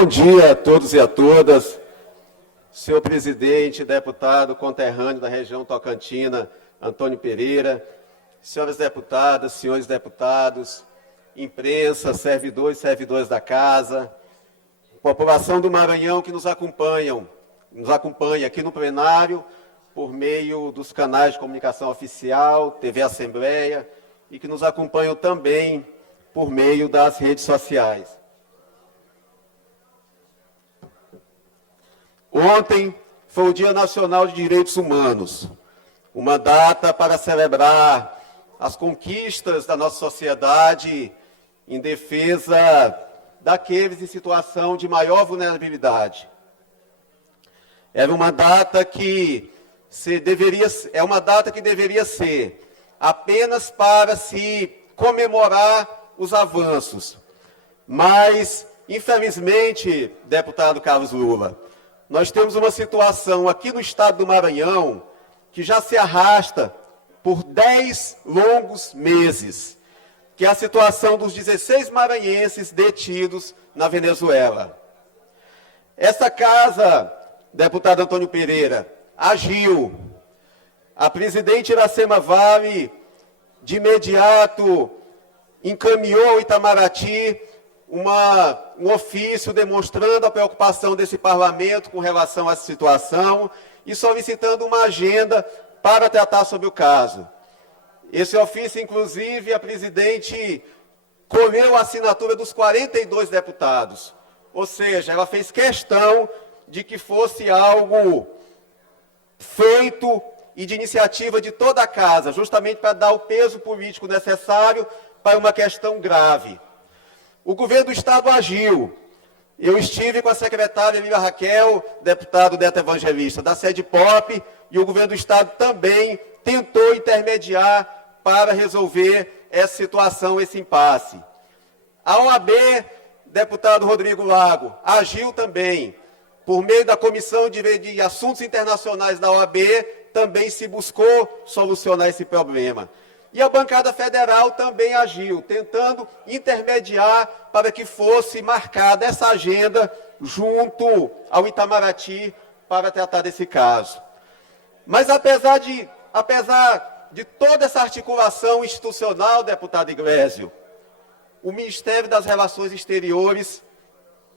Bom dia a todos e a todas. Senhor presidente, deputado conterrâneo da região Tocantina, Antônio Pereira, senhoras deputadas, senhores deputados, imprensa, servidores e servidoras da casa, população do Maranhão que nos acompanha aqui no plenário, por meio dos canais de comunicação oficial, TV Assembleia, e que nos acompanham também por meio das redes sociais. Ontem foi o Dia Nacional de Direitos Humanos, uma data para celebrar as conquistas da nossa sociedade em defesa daqueles em situação de maior vulnerabilidade. Era uma data que deveria ser apenas para se comemorar os avanços. Mas, infelizmente, deputado Carlos Lula, nós temos uma situação aqui no estado do Maranhão que já se arrasta por 10 longos meses, que é a situação dos 16 maranhenses detidos na Venezuela. Essa casa, deputado Antônio Pereira, agiu. A presidente Iracema Vale, de imediato, encaminhou ao Itamaraty um ofício demonstrando a preocupação desse parlamento com relação à situação e solicitando uma agenda para tratar sobre o caso. Esse ofício, inclusive, a presidente colheu a assinatura dos 42 deputados, ou seja, ela fez questão de que fosse algo feito e de iniciativa de toda a casa, justamente para dar o peso político necessário para uma questão grave. O governo do Estado agiu. Eu estive com a secretária Lívia Raquel, deputado Neto Evangelista, da sede POP, e o governo do Estado também tentou intermediar para resolver essa situação, esse impasse. A OAB, deputado Rodrigo Lago, agiu também. Por meio da Comissão de Assuntos Internacionais da OAB, também se buscou solucionar esse problema. E a bancada federal também agiu, tentando intermediar para que fosse marcada essa agenda junto ao Itamaraty para tratar desse caso. Mas apesar de toda essa articulação institucional, deputado Iglesio, o Ministério das Relações Exteriores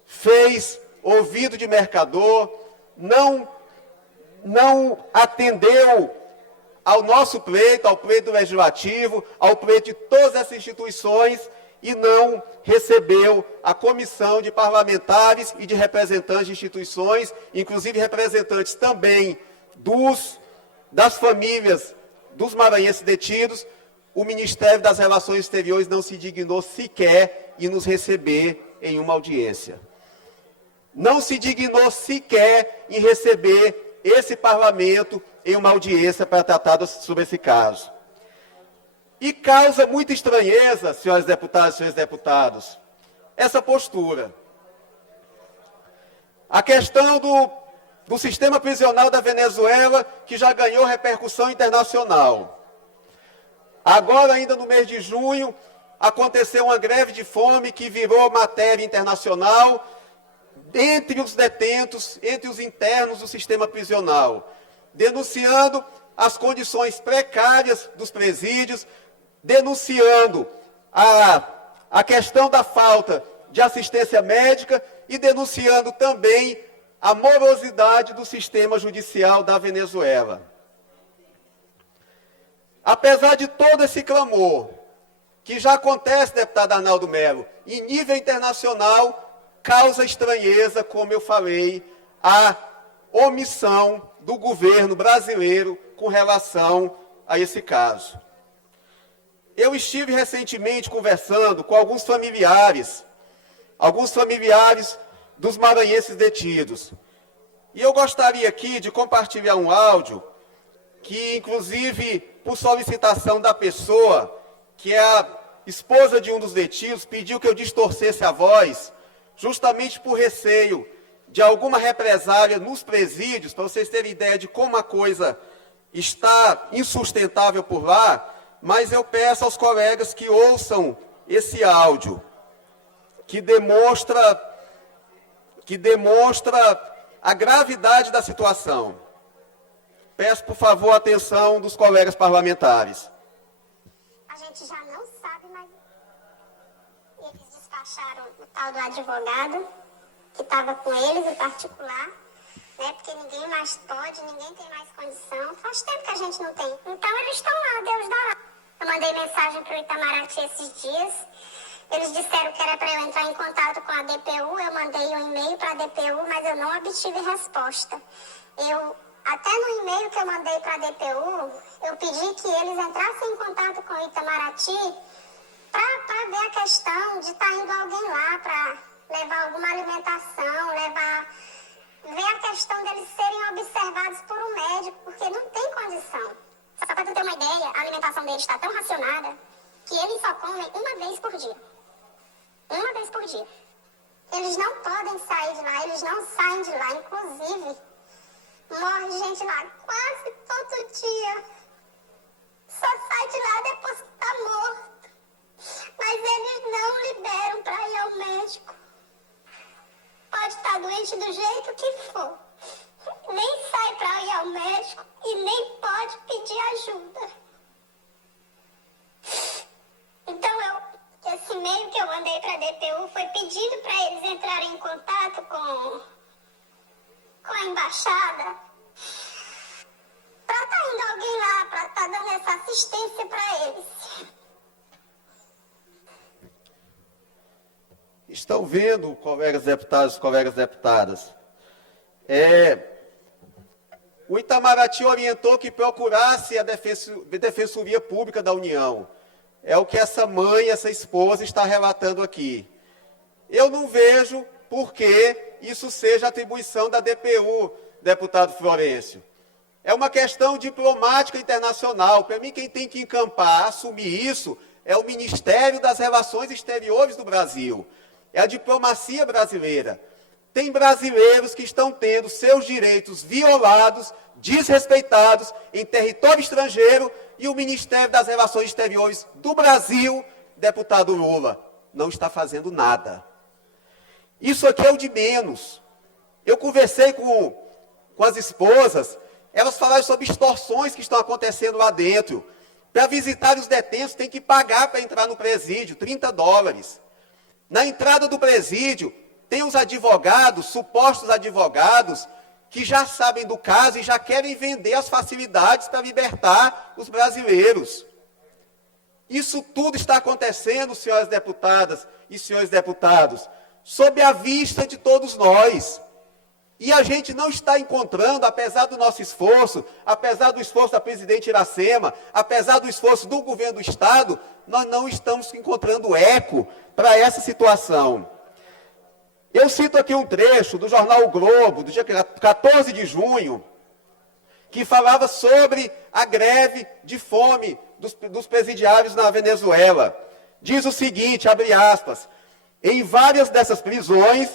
fez ouvido de mercador, não atendeu ao nosso pleito, ao pleito do Legislativo, ao pleito de todas essas instituições e não recebeu a comissão de parlamentares e de representantes de instituições, inclusive representantes também das famílias dos maranhenses detidos. O Ministério das Relações Exteriores não se dignou sequer em nos receber em uma audiência. Não se dignou sequer em receber esse parlamento em uma audiência para tratar sobre esse caso. E causa muita estranheza, senhoras deputadas e senhores deputados, essa postura. A questão do sistema prisional da Venezuela, que já ganhou repercussão internacional. Agora, ainda no mês de junho, aconteceu uma greve de fome que virou matéria internacional entre os detentos, entre os internos do sistema prisional, denunciando as condições precárias dos presídios, denunciando a questão da falta de assistência médica e denunciando também a morosidade do sistema judicial da Venezuela. Apesar de todo esse clamor, que já acontece, deputado Arnaldo Melo, em nível internacional, causa estranheza, como eu falei, a omissão do governo brasileiro com relação a esse caso. Eu estive recentemente conversando com alguns familiares dos maranhenses detidos. E eu gostaria aqui de compartilhar um áudio que, inclusive, por solicitação da pessoa, que é a esposa de um dos detidos, pediu que eu distorcesse a voz, justamente por receio de alguma represália nos presídios, para vocês terem ideia de como a coisa está insustentável por lá, mas eu peço aos colegas que ouçam esse áudio, que demonstra que demonstra a gravidade da situação. Peço, por favor, a atenção dos colegas parlamentares. A gente já não sabe, mas eles despacharam o tal do advogado que estava com eles, o particular, né? Porque ninguém mais pode, ninguém tem mais condição. Faz tempo que a gente não tem. Então eles estão lá, Deus dará. Eu mandei mensagem para o Itamaraty esses dias. Eles disseram que era para eu entrar em contato com a DPU. Eu mandei um e-mail para a DPU, mas eu não obtive resposta. Até no e-mail que eu mandei para a DPU, eu pedi que eles entrassem em contato com o Itamaraty para ver a questão de estar indo alguém lá para levar alguma alimentação, ver a questão deles serem observados por um médico, porque não tem condição. Só para tu ter uma ideia, a alimentação deles está tão racionada que eles só comem uma vez por dia. Uma vez por dia. Eles não podem sair de lá, eles não saem de lá, inclusive morre gente lá quase todo dia. Só sai de lá depois que está morto. Mas eles não liberam para ir ao médico. Pode estar doente do jeito que for. Nem sai para ir ao médico e nem pode pedir ajuda. Então, esse e-mail que eu mandei para a DPU foi pedindo para eles entrarem em contato com a embaixada para estar indo alguém lá, para estar dando essa assistência para eles. Estão vendo, colegas deputados e colegas deputadas, o Itamaraty orientou que procurasse a Defensoria Pública da União. É o que essa mãe, essa esposa está relatando aqui. Eu não vejo por que isso seja atribuição da DPU, deputado Florencio. É uma questão diplomática internacional. Para mim, quem tem que encampar, assumir isso, é o Ministério das Relações Exteriores do Brasil. É a diplomacia brasileira. Tem brasileiros que estão tendo seus direitos violados, desrespeitados em território estrangeiro e o Ministério das Relações Exteriores do Brasil, deputado Lula, não está fazendo nada. Isso aqui é o de menos. Eu conversei com as esposas, elas falaram sobre extorsões que estão acontecendo lá dentro. Para visitar os detentos tem que pagar para entrar no presídio, $30. Na entrada do presídio, tem os advogados, supostos advogados, que já sabem do caso e já querem vender as facilidades para libertar os brasileiros. Isso tudo está acontecendo, senhoras deputadas e senhores deputados, sob a vista de todos nós. E a gente não está encontrando, apesar do nosso esforço, apesar do esforço da presidente Iracema, apesar do esforço do governo do Estado, nós não estamos encontrando eco para essa situação. Eu cito aqui um trecho do jornal O Globo, do dia 14 de junho, que falava sobre a greve de fome dos presidiários na Venezuela. Diz o seguinte, abre aspas, em várias dessas prisões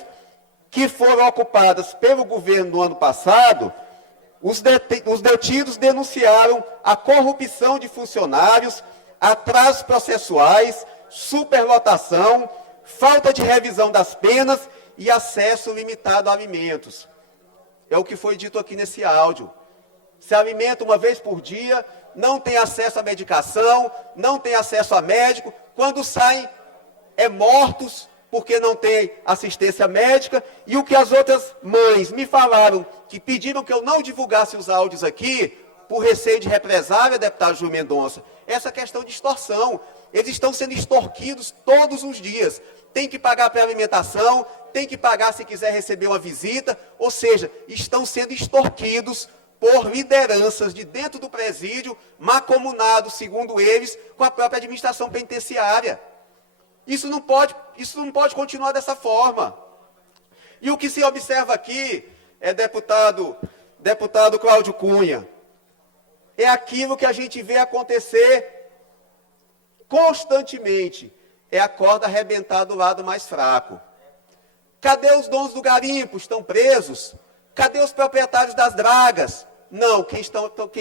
que foram ocupadas pelo governo no ano passado, os detidos denunciaram a corrupção de funcionários, atrasos processuais, superlotação, falta de revisão das penas e acesso limitado a alimentos. É o que foi dito aqui nesse áudio. Se alimenta uma vez por dia, não tem acesso à medicação, não tem acesso a médico, quando saem, mortos, porque não tem assistência médica, e o que as outras mães me falaram, que pediram que eu não divulgasse os áudios aqui, por receio de represália, deputado Júlio Mendonça, essa questão de extorsão. Eles estão sendo extorquidos todos os dias. Tem que pagar pela alimentação, tem que pagar se quiser receber uma visita, ou seja, estão sendo extorquidos por lideranças de dentro do presídio, mancomunados, segundo eles, com a própria administração penitenciária. Isso não pode continuar dessa forma. E o que se observa aqui, deputado Cláudio Cunha, é aquilo que a gente vê acontecer constantemente, é a corda arrebentar do lado mais fraco. Cadê os donos do garimpo? Estão presos? Cadê os proprietários das dragas? Não, quem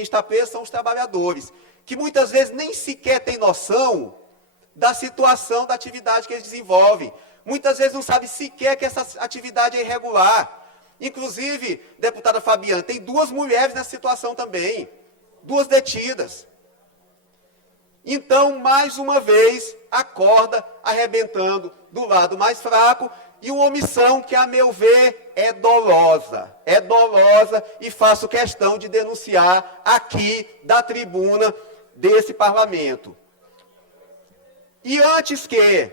está preso são os trabalhadores, que muitas vezes nem sequer têm noção da situação da atividade que eles desenvolvem. muitas vezes não sabe sequer que essa atividade é irregular. Inclusive, deputada Fabiana, tem 2 mulheres nessa situação também, 2 detidas. Então, mais uma vez, a corda arrebentando do lado mais fraco e uma omissão que, a meu ver, é dolosa e faço questão de denunciar aqui da tribuna desse parlamento. E antes que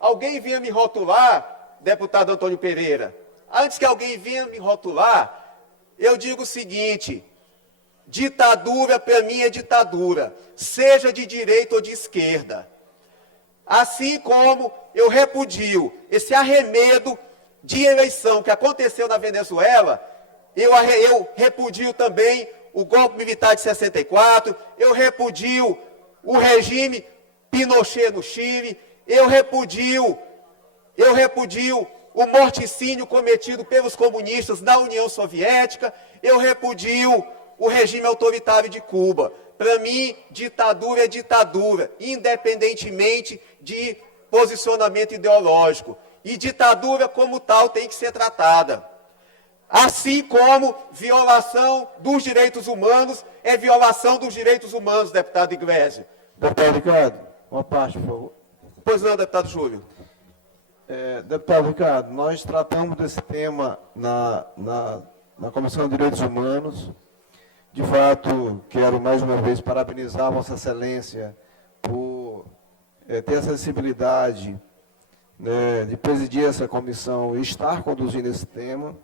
alguém venha me rotular, deputado Antônio Pereira, antes que alguém venha me rotular, eu digo o seguinte: ditadura para mim é ditadura, seja de direita ou de esquerda. Assim como eu repudio esse arremedo de eleição que aconteceu na Venezuela, eu repudio também o golpe militar de 64, eu repudio o regime Pinochet no Chile, eu repudio o morticínio cometido pelos comunistas na União Soviética, eu repudio o regime autoritário de Cuba. Para mim, ditadura é ditadura, independentemente de posicionamento ideológico. E ditadura, como tal, tem que ser tratada. Assim como violação dos direitos humanos é violação dos direitos humanos, deputado Iglesias. Deputado Ricardo, uma parte, por favor. Pois não, deputado Júlio. Deputado Ricardo, nós tratamos desse tema na Comissão de Direitos Humanos. De fato, quero mais uma vez parabenizar a Vossa Excelência por ter a sensibilidade, né, de presidir essa comissão e estar conduzindo esse tema.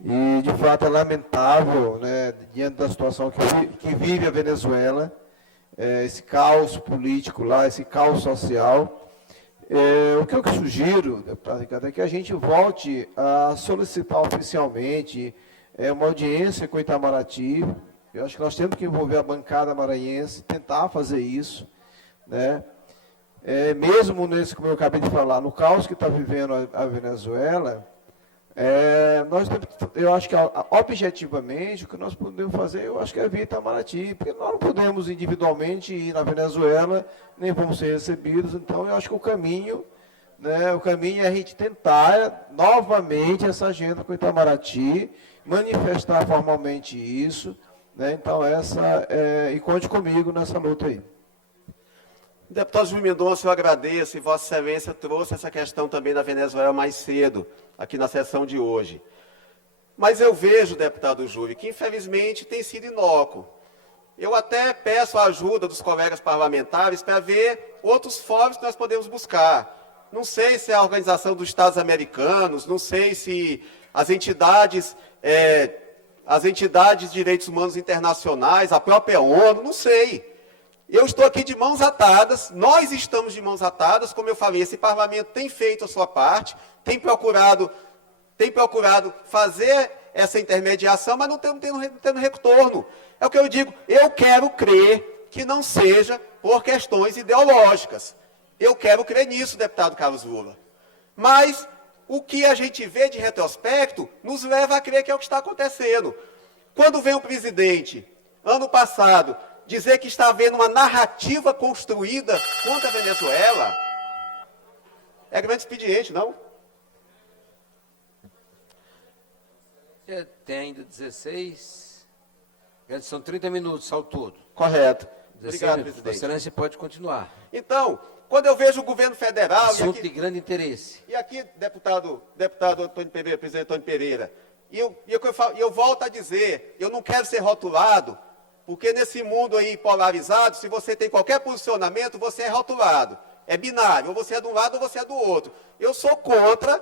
E, de fato, é lamentável, né, diante da situação que vive a Venezuela, esse caos político lá, esse caos social. O que eu sugiro, deputado Ricardo, é que a gente volte a solicitar oficialmente uma audiência com o Itamaraty. Eu acho que nós temos que envolver a bancada maranhense, tentar fazer isso, né? Mesmo nesse, como eu acabei de falar, no caos que está vivendo a Venezuela, eu acho que objetivamente o que nós podemos fazer, eu acho que é via Itamaraty, porque nós não podemos individualmente ir na Venezuela, nem vamos ser recebidos. Então eu acho que o caminho é a gente tentar novamente essa agenda com o Itamaraty, manifestar formalmente isso, né? Então e conte comigo nessa luta aí. Deputado Júlio Mendonça, eu agradeço, e Vossa Excelência trouxe essa questão também da Venezuela mais cedo, aqui na sessão de hoje. Mas eu vejo, deputado Júlio, que infelizmente tem sido inócuo. Eu até peço a ajuda dos colegas parlamentares para ver outros fóruns que nós podemos buscar. Não sei se é a Organização dos Estados Americanos, não sei se as entidades de direitos humanos internacionais, a própria ONU, não sei. Eu estou aqui de mãos atadas, nós estamos de mãos atadas, como eu falei, esse parlamento tem feito a sua parte, tem procurado fazer essa intermediação, mas não tendo retorno. É o que eu digo, eu quero crer que não seja por questões ideológicas. Eu quero crer nisso, deputado Carlos Lula. Mas o que a gente vê de retrospecto nos leva a crer que é o que está acontecendo. Quando vem o presidente, ano passado, dizer que está havendo uma narrativa construída contra a Venezuela, é grande expediente, não? Tem ainda 16, são 30 minutos ao todo. Correto. 16 Obrigado, minutos. presidente. Excelência pode continuar. Então, quando eu vejo o governo federal... Assunto de grande interesse. E aqui, deputado Antônio Pereira, presidente Antônio Pereira, eu volto a dizer, eu não quero ser rotulado, porque nesse mundo aí polarizado, se você tem qualquer posicionamento, você é rotulado. É binário, ou você é de um lado ou você é do outro. Eu sou contra,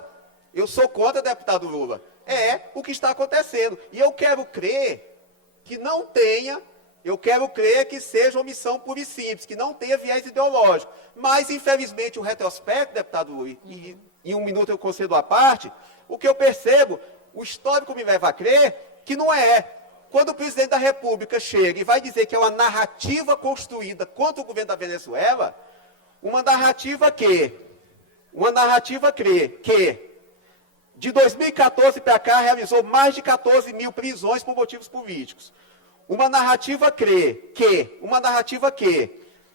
deputado Lula. É o que está acontecendo. E eu quero crer que não tenha, eu quero crer que seja omissão pura e simples, que não tenha viés ideológico. Mas, infelizmente, o retrospecto, deputado Lula, e em um minuto eu concedo a parte, o que eu percebo, o histórico me leva a crer que não é. Quando o presidente da República chega e vai dizer que é uma narrativa construída contra o governo da Venezuela, uma narrativa que de 2014 para cá realizou mais de 14 mil prisões por motivos políticos. Uma narrativa que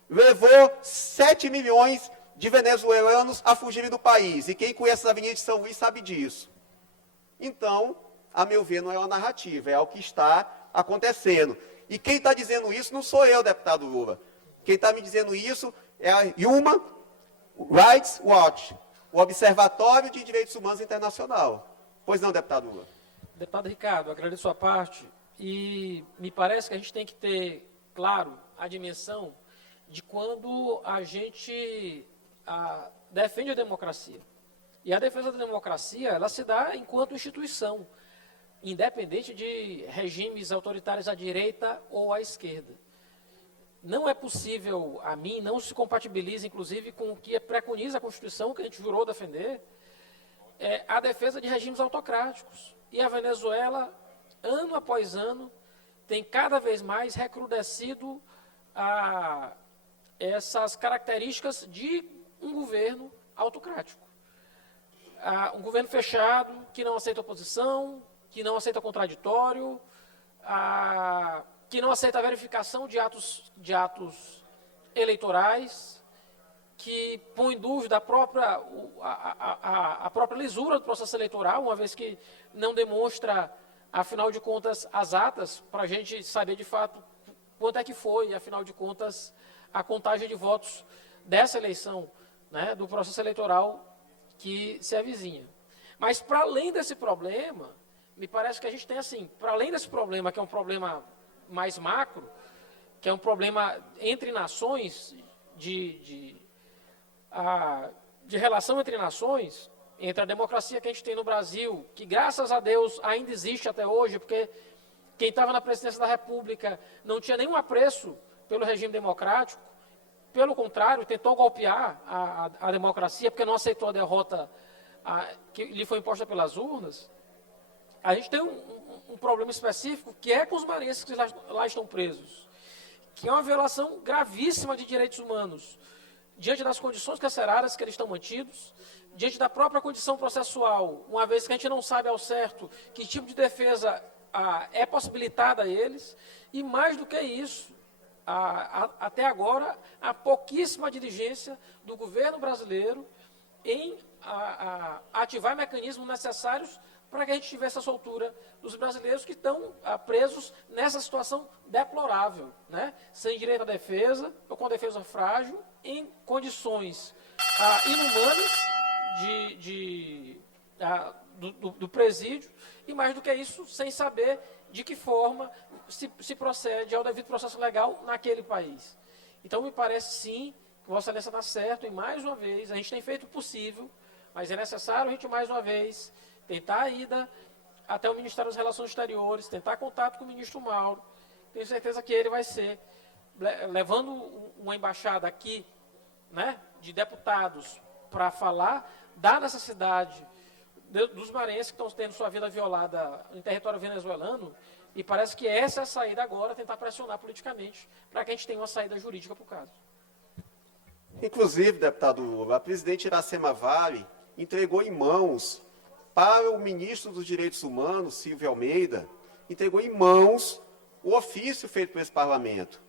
levou 7 milhões de venezuelanos a fugirem do país. E quem conhece as avenidas de São Luís sabe disso. Então, a meu ver, não é uma narrativa, é o que está acontecendo. E quem está dizendo isso não sou eu, deputado Lula. Quem está me dizendo isso é a Human Rights Watch, o Observatório de Direitos Humanos Internacional. Pois não, deputado Lula? Deputado Ricardo, agradeço a sua parte e me parece que a gente tem que ter, claro, a dimensão de quando a gente defende a democracia. E a defesa da democracia, ela se dá enquanto instituição, independente de regimes autoritários à direita ou à esquerda. Não é possível, a mim, não se compatibiliza, inclusive, com o que preconiza a Constituição, que a gente jurou defender, a defesa de regimes autocráticos. E a Venezuela, ano após ano, tem cada vez mais recrudescido essas características de um governo autocrático. Um governo fechado, que não aceita oposição, que não aceita contraditório, que não aceita a verificação de atos eleitorais, que põe em dúvida a própria lisura do processo eleitoral, uma vez que não demonstra, afinal de contas, as atas, para a gente saber de fato quanto é que foi, afinal de contas, a contagem de votos dessa eleição, né, do processo eleitoral que se avizinha. Mas, para além desse problema, me parece que a gente tem, assim, para além desse problema, que é um problema mais macro, que é um problema entre nações, de relação entre nações, entre a democracia que a gente tem no Brasil, que graças a Deus ainda existe até hoje, porque quem estava na presidência da República não tinha nenhum apreço pelo regime democrático, pelo contrário, tentou golpear a democracia, porque não aceitou a derrota que lhe foi imposta pelas urnas. A gente tem um problema específico, que é com os maranhenses que lá estão presos, que é uma violação gravíssima de direitos humanos, diante das condições carcerárias que eles estão mantidos, diante da própria condição processual, uma vez que a gente não sabe ao certo que tipo de defesa é possibilitada a eles, e mais do que isso, até agora, há pouquíssima diligência do governo brasileiro em ativar mecanismos necessários para que a gente tivesse a soltura dos brasileiros que estão presos nessa situação deplorável, né? Sem direito à defesa, ou com defesa frágil, em condições inumanas do presídio, e mais do que isso, sem saber de que forma se procede ao devido processo legal naquele país. Então, me parece, sim, que Vossa Excelência está certo, e mais uma vez, a gente tem feito o possível, mas é necessário a gente, mais uma vez, tentar a ida até o Ministério das Relações Exteriores, tentar contato com o ministro Mauro. Tenho certeza que ele vai ser, levando uma embaixada aqui, né, de deputados, para falar da necessidade dos maranhenses que estão tendo sua vida violada em território venezuelano, e parece que essa é a saída agora, tentar pressionar politicamente, para que a gente tenha uma saída jurídica para o caso. Inclusive, deputado Lula, a presidente Iracema Vale entregou em mãos para o ministro dos Direitos Humanos, Silvio Almeida, entregou em mãos o ofício feito por esse parlamento.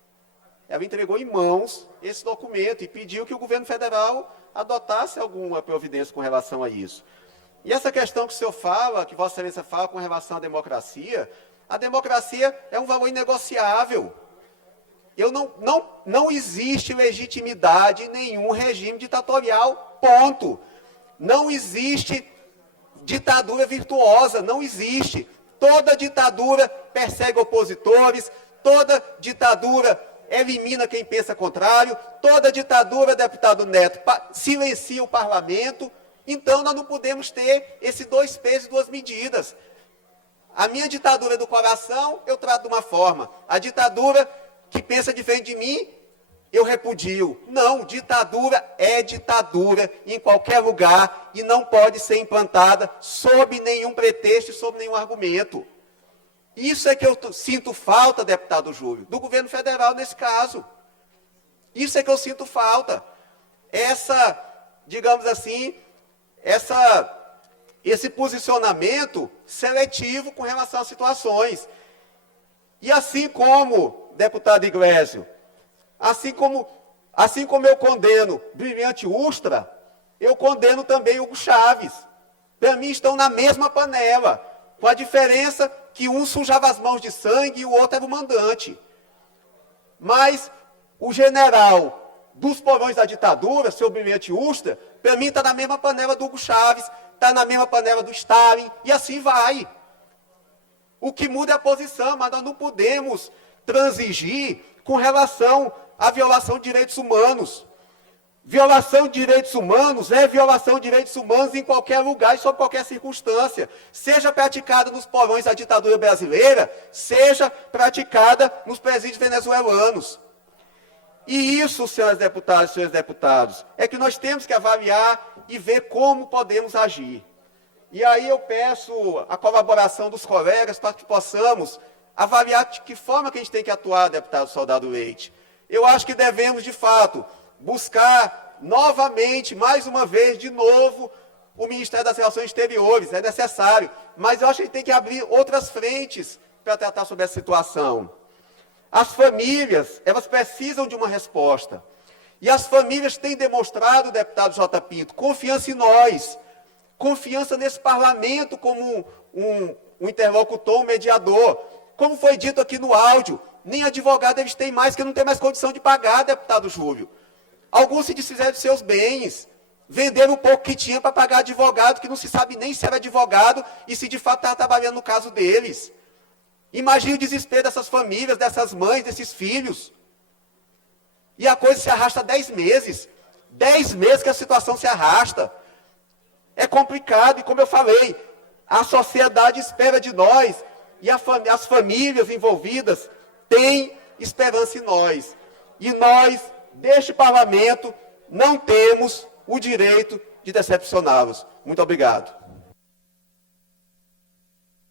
Ela entregou em mãos esse documento e pediu que o governo federal adotasse alguma providência com relação a isso. E essa questão que o senhor fala, que Vossa Excelência fala com relação à democracia, a democracia é um valor inegociável. Não existe legitimidade em nenhum regime ditatorial, ponto. Não existe ditadura virtuosa, não existe. Toda ditadura persegue opositores, toda ditadura elimina quem pensa contrário, toda ditadura, deputado Neto, silencia o parlamento. Então, nós não podemos ter esse dois pesos e duas medidas. A minha ditadura do coração, eu trato de uma forma. A ditadura que pensa diferente de mim, eu repudio. Não, ditadura é ditadura em qualquer lugar e não pode ser implantada sob nenhum pretexto e sob nenhum argumento. Isso é que eu sinto falta, deputado Júlio, do governo federal nesse caso. Isso é que eu sinto falta. Essa, digamos assim, esse posicionamento seletivo com relação às situações. E assim como, deputado Iglesias, assim como Assim como eu condeno Brilhante Ustra, eu condeno também Hugo Chávez. Para mim estão na mesma panela, com a diferença que um sujava as mãos de sangue e o outro era o mandante. Mas o general dos porões da ditadura, seu Brilhante Ustra, para mim está na mesma panela do Hugo Chávez, está na mesma panela do Stalin, e assim vai. O que muda é a posição, mas nós não podemos transigir com relação à violação de direitos humanos. Violação de direitos humanos é violação de direitos humanos em qualquer lugar e sob qualquer circunstância, seja praticada nos porões da ditadura brasileira, seja praticada nos presídios venezuelanos. E isso, senhoras deputadas e senhores deputados, é que nós temos que avaliar e ver como podemos agir. E aí eu peço a colaboração dos colegas para que possamos avaliar de que forma que a gente tem que atuar, deputado Soldado Leite. Eu acho que devemos, de fato, buscar novamente, mais uma vez, de novo, o Ministério das Relações Exteriores. É necessário, mas eu acho que a gente tem que abrir outras frentes para tratar sobre essa situação. As famílias, elas precisam de uma resposta. E as famílias têm demonstrado, deputado J. Pinto, confiança em nós, confiança nesse parlamento como um interlocutor, um mediador. Como foi dito aqui no áudio, nem advogado eles têm mais, que não tem mais condição de pagar, deputado Júlio. Alguns se desfizeram de seus bens, venderam o pouco que tinha para pagar advogado, que não se sabe nem se era advogado e se de fato estava trabalhando no caso deles. Imagine o desespero dessas famílias, dessas mães, desses filhos. E a coisa se arrasta 10 meses. 10 meses que a situação se arrasta. É complicado, e como eu falei, a sociedade espera de nós, e as famílias envolvidas têm esperança em nós. E nós, deste parlamento, não temos o direito de decepcioná-los. Muito obrigado.